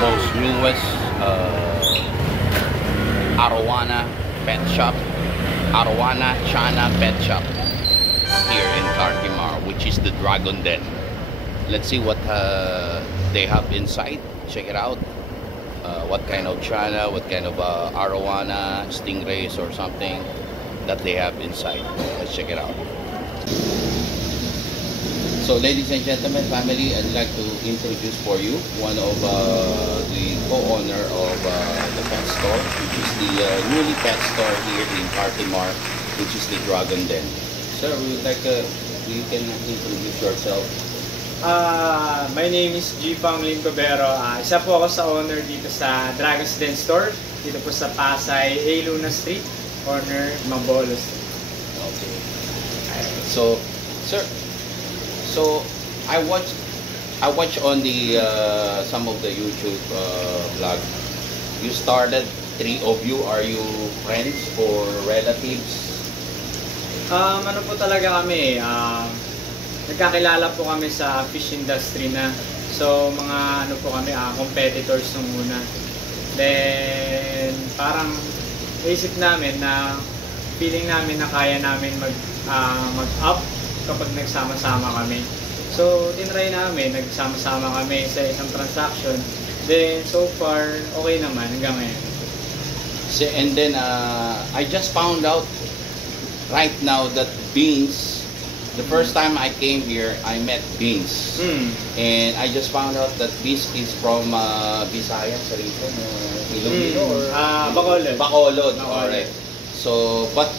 most newest Arowana Pet Shop, Arowana Chana Pet Shop here in Cartimar, which is the Dragon Den. Let's see what they have inside. Check it out. What kind of Chana, what kind of Arowana stingrays or something that they have inside. Let's check it out. So ladies and gentlemen, family, I'd like to introduce for you one of the co-owner of the pet store, which is the newly pet store here in Cartimar, which is the Dragon Den. Sir, we would like you can introduce yourself. My name is G. Panglin Cobero. Isa po ako sa owner dito sa Dragon's Den store, dito po sa Pasay, A. Luna Street, corner Mabolos. Okay. So, sir, so I watch on the some of the YouTube vlog. You started, 3 of you. Are you friends or relatives? Ano po talaga kami, nagkakilala po kami sa fish industry na. So mga ano po kami, competitors nung una. Then parang isip namin na feeling namin na kaya namin mag-up kapag nagsama-sama kami. So tinry namin, nagsama-sama kami sa isang transaction. Then so far okay naman hanggang ngayon. So, and then I just found out right now that Beans, the first time I came here, I met Beans. And I just found out that this is from Visayas region, Iloilo or Bacolod. Bacolod. Alright. So, but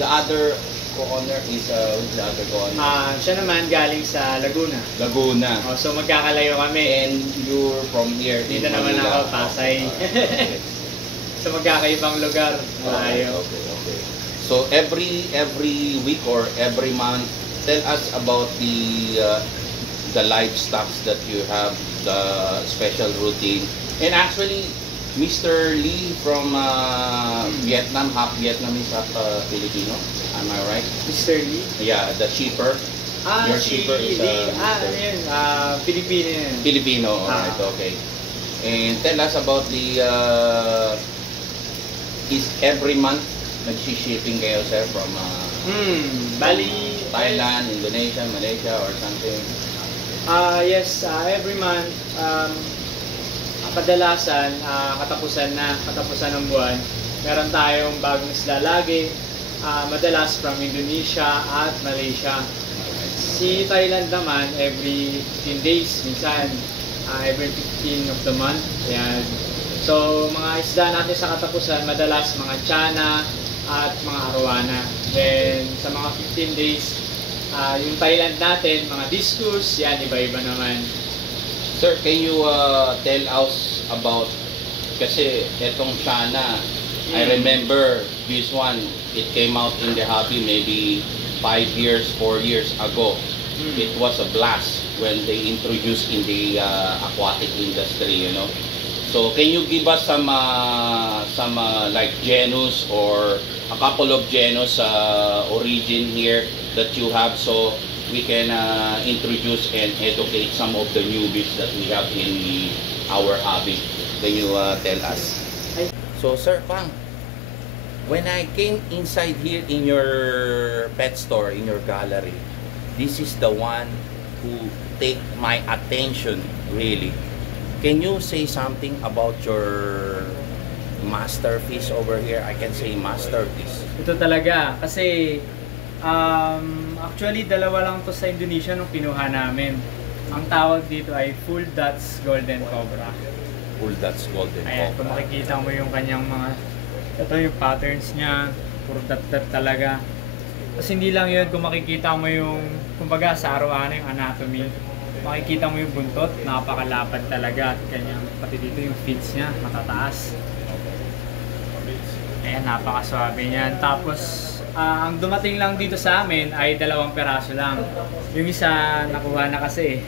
the other co-owner is who's the other co-owner? Siya naman galing sa Laguna. Laguna. So magkakalayo kami. And you're from here? Dito naman ako, Pasay. Okay. So magkakaibang lugar. Malayo. Okay. So every week or every month, tell us about the livestock that you have, the special routine. And actually, Mr. Lee from Vietnam, half Vietnamese, half Filipino. Am I right? Mr. Lee? Yeah, the shipper. Your si shipper is Lee. Yun. Filipino yan. Filipino, alright, okay. And tell us about the is every month nag-shipping kayo, sir, from Bali, Thailand, Indonesia, Malaysia, or something? Yes, every month, kadalasan, katapusan ng buwan, meron tayong bagong isla lagi, madalas from Indonesia at Malaysia. Si Thailand naman, every 15 days, minsan, every 15 of the month. Yan. So, mga isda natin sa katapusan, madalas mga Chana at mga Arowana. Then, sa mga 15 days, yung Thailand natin, mga discus, yan, iba-iba naman. Sir, can you tell us about, kasi etong Chana, I remember this one, it came out in the hobby maybe 5 years, 4 years ago. It was a blast when they introduced in the aquatic industry, you know. So can you give us some like genus or a couple of genus origin here that you have, so we can introduce and educate some of the newbies that we have in our hobby. Can you tell us? So Sir Pang, when I came inside here in your pet store, in your gallery, this is the one who take my attention really. Can you say something about your masterpiece over here? I can say masterpiece. Ito talaga, kasi actually dalawa lang to sa Indonesia nung pinuha namin. Ang tawag dito ay Full Dots Golden Cobra. Full Dots Golden Cobra. Ayan, kung makikita mo yung kanyang mga, ito yung patterns niya, puro dot-dot talaga. Kasi hindi lang yun, kung makikita mo yung, kumbaga sa araw-araw yung anatomy, makikita mo yung buntot, napakalapad talaga at kanyang, pati dito yung fins niya, matataas. Ayan, napakaswabe niyan. Tapos, ang dumating lang dito sa amin ay 2 peraso lang. Yung isa, nakuha na kasi.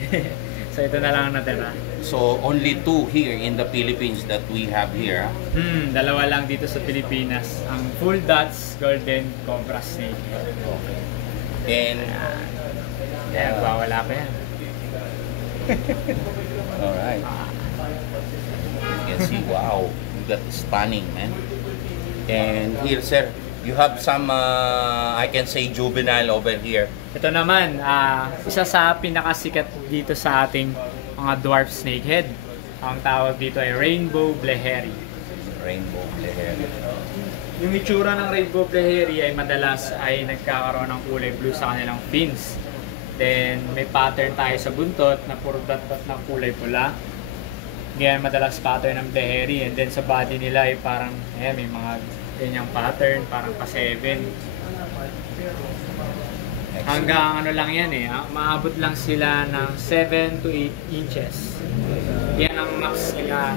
So, ito na lang natira. So, only 2 here in the Philippines that we have here? 2 lang dito sa Pilipinas. Ang Full Dots Golden Cobra Snake. Okay. And, wala pa yan. Alright. can see, wow, that is stunning, man. And here, sir, you have some, I can say, juvenile over here. Ito naman, isa sa pinakasikat dito sa ating mga dwarf snakehead. Ang tawag dito ay Rainbow Bleheri. Rainbow Bleheri. Yung itsura ng Rainbow Bleheri ay madalas ay nagkakaroon ng kulay blue sa kanilang fins. Then may pattern tayo sa buntot na puro dot-dot ng kulay pula. Ganyan madalas pattern ng Bleheri. And then sa body nila ay parang may mga ganyang pattern, parang pa-7. Hanggang ano lang yan maabot lang sila ng 7 to 8 inches. Yan ang max nila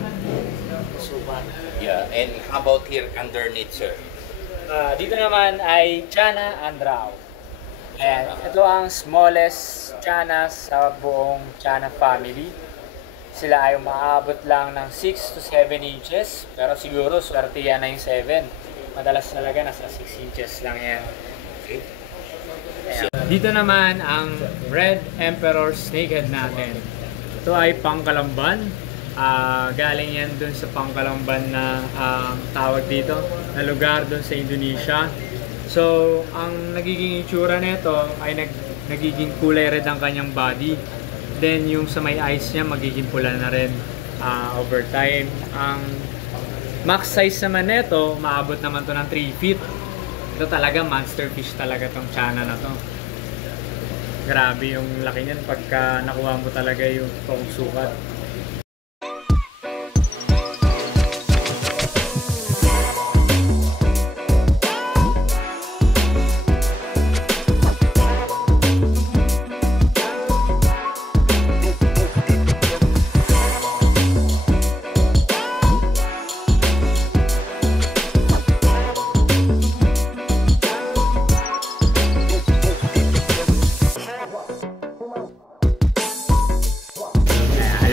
sukat. Yeah, and how about here underneath, sir? Dito naman ay Chana Andrao. Ayan, ito ang smallest Chana sa buong Chana family. Sila ay umaabot lang ng 6 to 7 inches. Pero siguro swerte yan na yung 7. Madalas talaga nasa 6 inches lang yan. Okay. Ayan. Dito naman ang Red Emperor Snakehead natin. Ito ay Pangkalamban. Galing yan dun sa Pangkalamban na tawag dito na lugar dun sa Indonesia. So, ang nagiging itsura nito ay nagiging kulay red ang kanyang body. Then, yung sa may eyes niya magiging pula na rin over time. Ang max size naman nito, maabot naman to ng 3 feet. Ito talaga, monster fish talaga tong Chana na to. Grabe yung laki niyan pagka nakuha mo talaga yung sukat.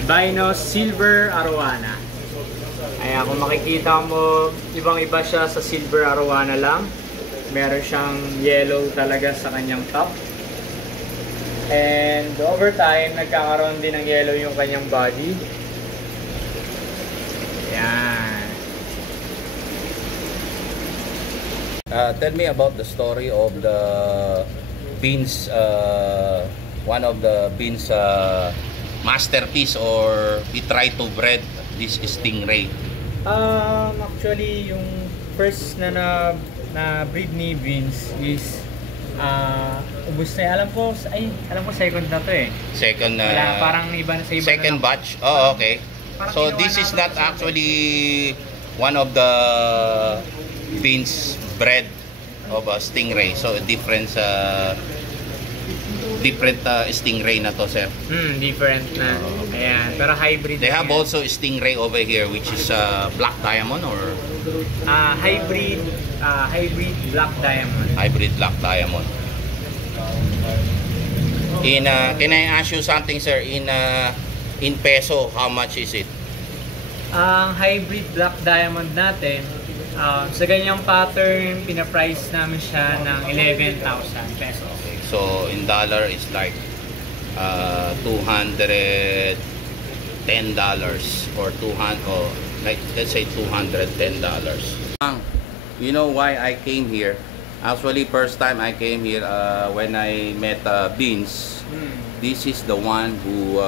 Albino Silver Arowana. Ayan, kung makikita mo, ibang-iba siya sa Silver Arowana lang. Meron siyang yellow talaga sa kanyang top. And over time, nagkakaroon din ng yellow yung kanyang body. Ayan. Tell me about the story of the Beans, one of the Beans masterpiece, or he tried to breed this stingray. Actually, yung first na breed ni Vince is ubos na. Alam ko second na to eh. Second Wala, parang iba na sa iba second na batch. Oh, okay. Parang So ginawa this is namin not sa actually one of the Beans bred of a stingray. So different stingray na to, sir. Different na. Ayan, pero hybrid. They have also stingray over here, which is black diamond, or hybrid black diamond. hybrid black diamond. Can I ask you something, sir? In peso, how much is it? Ang hybrid black diamond natin, sa ganyang pattern, pina-price namin siya ng 11,000 pesos. So in dollar is like $210 or let's say $210. You know why I came here? Actually, first time I came here when I met Beans. This is the one who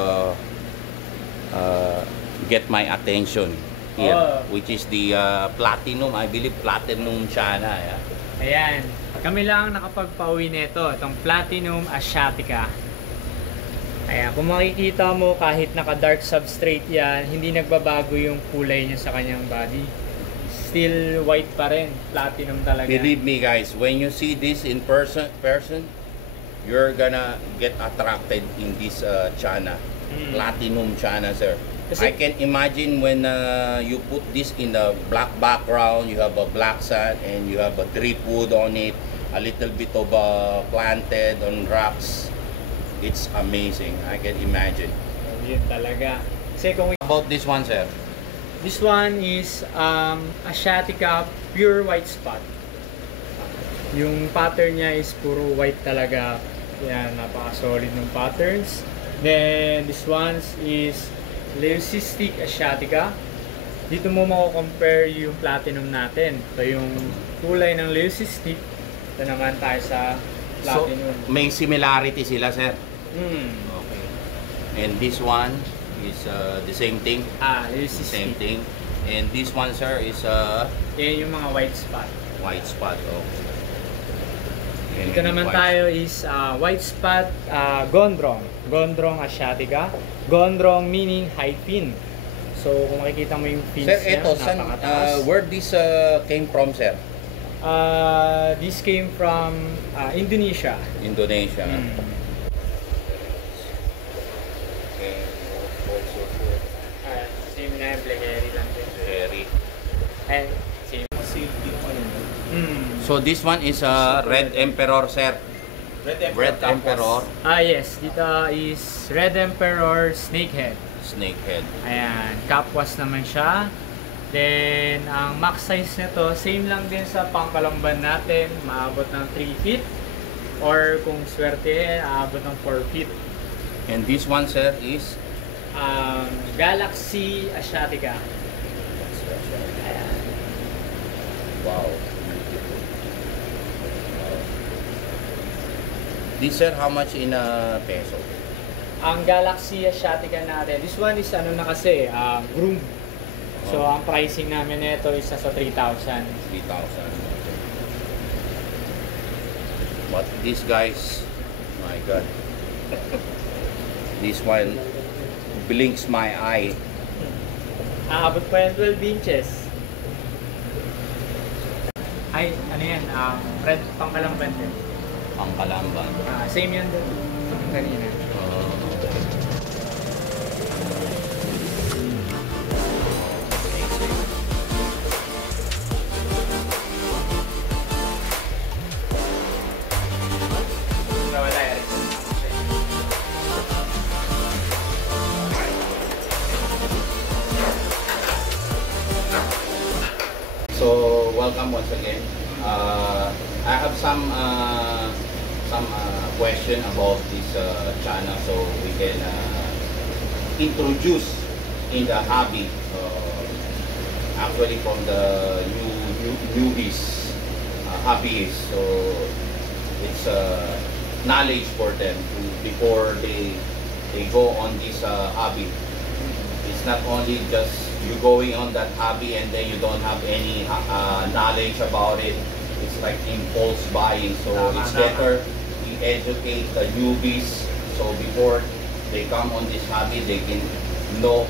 get my attention here, which is the platinum. I believe platinum Chana. Yeah? Ayan. Kami lang nakapagpauwi nito, itong Platinum Asiatica. Ayan, kung makikita mo, kahit naka-dark substrate yan, hindi nagbabago yung kulay niya sa kanyang body. Still white pa rin, platinum talaga. Believe me guys, when you see this in person, you're gonna get attracted in this Chana. Platinum Chana, sir. I can imagine when you put this in the black background, you have a black sand and you have a driftwood on it, a little bit of planted on rocks. It's amazing. I can imagine. Yun talaga. Kasi kung about this one, sir? This one is Asiatica pure white spot. Yung pattern niya is puro white talaga. Yan, napaka-solid ng patterns. Then this one is Leucistic Asiatica. dito mo mako-compare yung platinum natin. So yung kulay ng leucistic, ito naman tayo sa So, platinum. may similarity sila, sir. Hmm. Okay. And this one is the same thing. Leucistic. Same thing. And this one, sir, is Yan yung mga white spot. white spot. Okay. Dito naman tayo is white spot gondrong. Gondrong asiatica. Gondrong meaning high fin. So kung makikita mo yung fins Sir, niya, eto, san, napakataas. where this came from, sir? This came from Indonesia. Indonesia. Mm. Okay. Also Same na yung Bleheri lang din. very. And same. So this one is Red Emperor, sir. Red Emperor Yes, dito is Red Emperor Snakehead. snakehead. Ayan, kapwas naman siya. Then, ang max size nito, same lang din sa pangkalamban natin, maabot ng 3 feet. Or kung swerte, aabot ng 4 feet. And this one, sir, is Galaxy Asiatica. Ayan. wow. This, sir, how much in peso? Ang Galaxy Asiatica natin, this one is ano na kasi, groomed. So, ang pricing namin nito is sa 3,000. 3,000. But these guys, my God, this one blinks my eye. Aabot pa yan 12 inches. Ay, ano yan? Red pangkalamban din. Pangkalamban. Same yan din. Kanina. Nawala yan. So welcome once again. I have some question about this channel, so we can introduce in the hobby. Actually, from the newbies, hobbyists. So it's knowledge for them before they go on this hobby. It's not only just you going on that hobby and then you don't have any knowledge about it. It's like impulse buying. So it's better we educate the newbies. So before they come on this hobby, they can know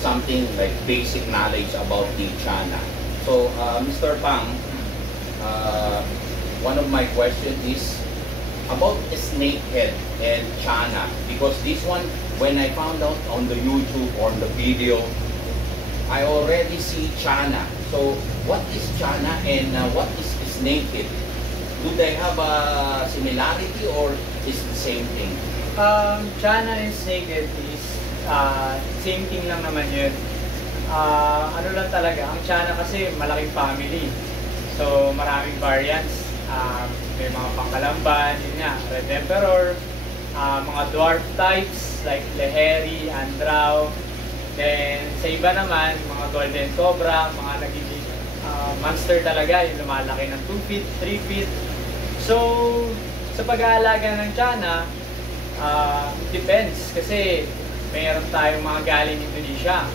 something like basic knowledge about the Chana. So Mr. Pang, one of my questions is about the snakehead and Chana, because this one, when I found out on the YouTube or the video, I already see Chana. So what is Chana and what is snakehead? Do they have a similarity or is it the same thing? Chana and snakehead is same thing lang naman yun. Ano lang talaga, ang Chana kasi malaking family. So maraming variants. May mga pangkalamban, yun nga, Red Emperor, mga dwarf types like Leheri, Andrao. Then sa iba naman, mga Golden Cobra, mga nagiging monster talaga, yung lumalaki ng 2 feet, 3 feet. So sa pag-aalaga ng Chana, it depends kasi mayroon tayong mga galing Indonesia.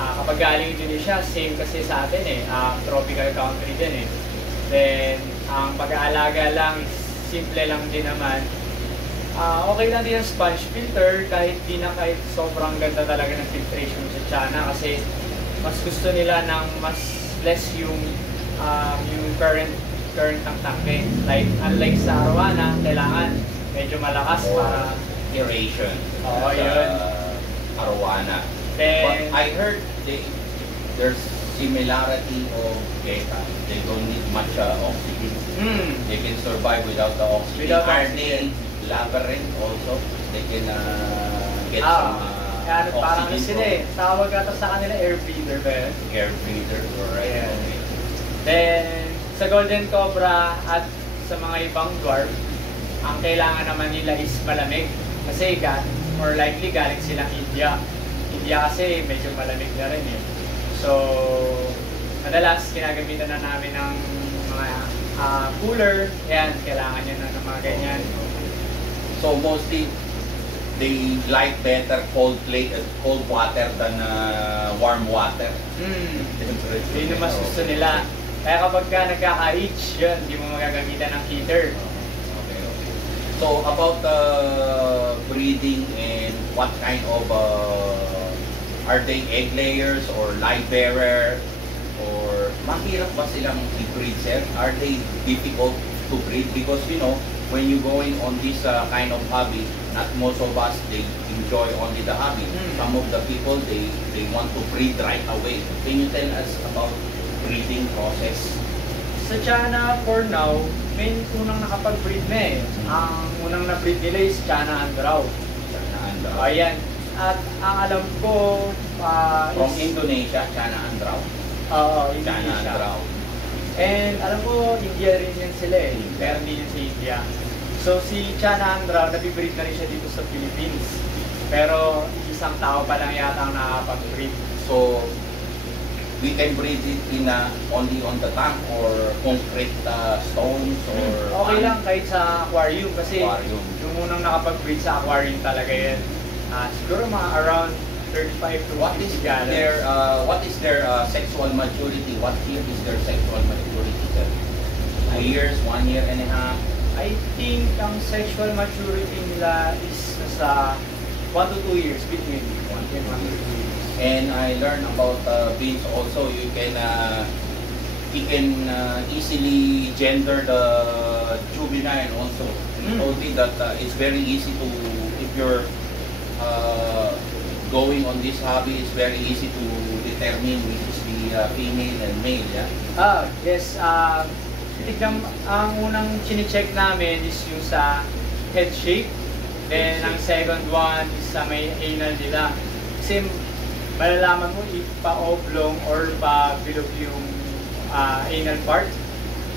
Kapag galing Indonesia, same kasi sa atin tropical country din Then, ang pag-aalaga lang, simple lang din naman. Okay lang din ang sponge filter kahit sobrang ganda talaga ng filtration sa Chana kasi mas gusto nila ng mas less yung current ng tangke. Like, unlike sa Arowana, kailangan medyo malakas para Aeration. Oo, yun. Arowana. Then, But I heard there's similarity of Beta. They don't need much oxygen. They can survive without the oxygen. Without Are oxygen. they labyrinth also? They can get parang oxygen sila tawag ata sa kanila air breather ba yun? air breather, alright. Yeah. Okay. Then, sa Golden Cobra at sa mga ibang dwarf, ang kailangan naman nila is malamig. Kasi more likely galing silang India India kasi medyo malamig na rin eh. So, madalas kinagamitan na namin ng mga cooler. Yan, kailangan nyo na ng mga ganyan. So mostly they like better cold water than warm water. Yun yung mas gusto nila. Kaya kapag ka nagkaka-itch, yun, hindi mo magagamitan ng heater. Okay. So about breeding and what kind of are they egg layers or live bearer or mahirap ba silang i-breed, sir? Are they difficult to breed? Because you know, when you going on this kind of hobby, not most of us they enjoy only the hobby. Some of the people they want to breed right away. Can you tell us about breeding process? Sa China, for now, may unang nakapag-breed na eh. Ang unang na-breed nila is Chana Andrau. Chana Andrau. Ayan. At ang alam ko, from Indonesia, Chana Andrau. Oo, Chana Indonesia. Andrau. And alam ko, India rin yan sila eh. Pero hindi yan sa India. So si Chana Andrau, nabibreed na rin siya dito sa Philippines. Pero isang tao pa lang yata ang nakapag-breed. So we can breed it in only on the tank or concrete stones or okay lang kahit sa aquarium kasi aquarium. Yung unang nakapag-breed sa aquarium talaga yan. Siguro mga around 35 to 50 gallons. What is their sexual maturity? What year is their sexual maturity? 2 years, 1 year and a half? I think ang sexual maturity nila is nasa 1 to 2 years, between 1 and 2 years. And I learned about beans also. You can easily gender the juvenile also. You told me that it's very easy to, if you're going on this hobby, it's very easy to determine which is the female and male, yeah? Yes. Tignan, ang unang chine-check namin is yung sa head shape. Then, ang second one is sa may anal nila. Kasi malalaman mo if pa-oblong or pa-bilog yung anal part.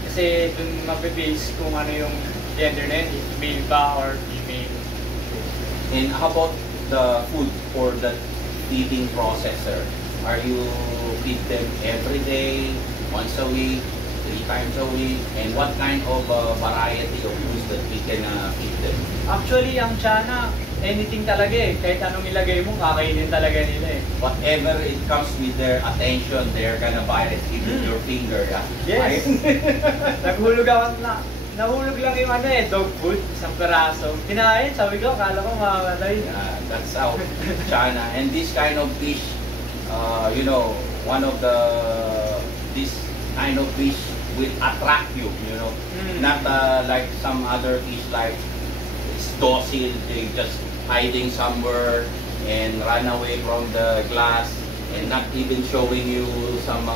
Kasi dun mabibase kung ano yung gender na yun, if male ba or female. And how about the food for the feeding processor? Are you feed them every day, once a week, 3 times a week? And what kind of variety of foods that we can feed them? Actually, ang Chana, anything talaga eh. Kahit anong ilagay mo, kakainin talaga nila eh. Whatever it comes with their attention, they're gonna bite it even your finger. Yeah? Yes. Naghulog ako na. Nahulog lang yung ano eh, dog food, isang peraso. Kinain, sabi ko, akala ko mamamatay. Yeah, that's how China. And this kind of fish, you know, one of this kind of fish will attract you, you know. Not like some other fish like it's docile, they just hiding somewhere and run away from the glass and not even showing you some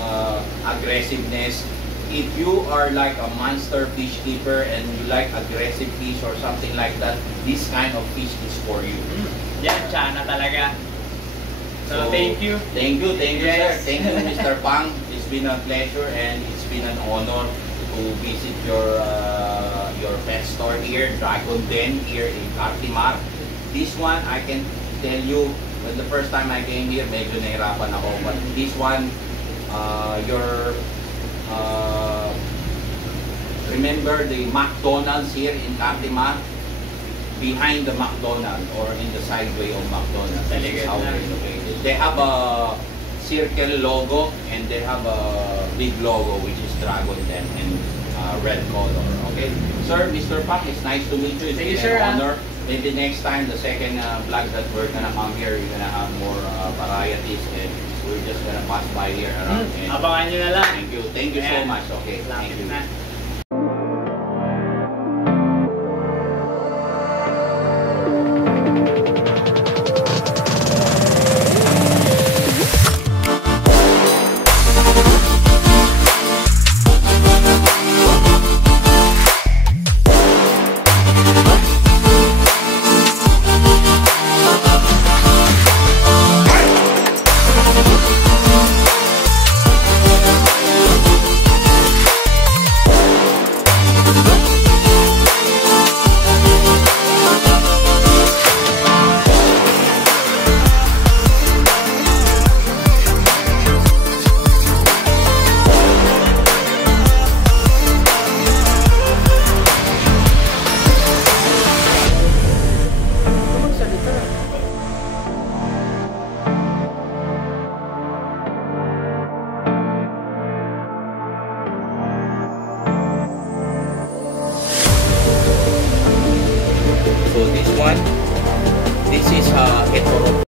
aggressiveness. If you are like a monster fish keeper and you like aggressive fish or something like that, this kind of fish is for you. Yan, Chana talaga. So thank you. Thank you, Yes. sir. Thank you, Mr. Pang. It's been a pleasure and it's been an honor to visit your pet store here, Dragon Den here in Cartimar. This one, I can tell you, when the first time I came here, medyo nahirapan ako. But this one, remember the McDonald's here in Cartimar? Behind the McDonald's or in the sideway of McDonald's. This is how they're located. They have a circle logo and they have a big logo which is Dragon Den in red color. Okay, sir, Mr. Pang, it's nice to meet you. It's Thank you, an sir. honor. Maybe next time, the second vlog that we're gonna come here, you're gonna have more varieties and we're just gonna pass by here around. And Abangan nyo na lang. thank you so Ayan. much. Okay, thank Lapit you. na. one, this is hetero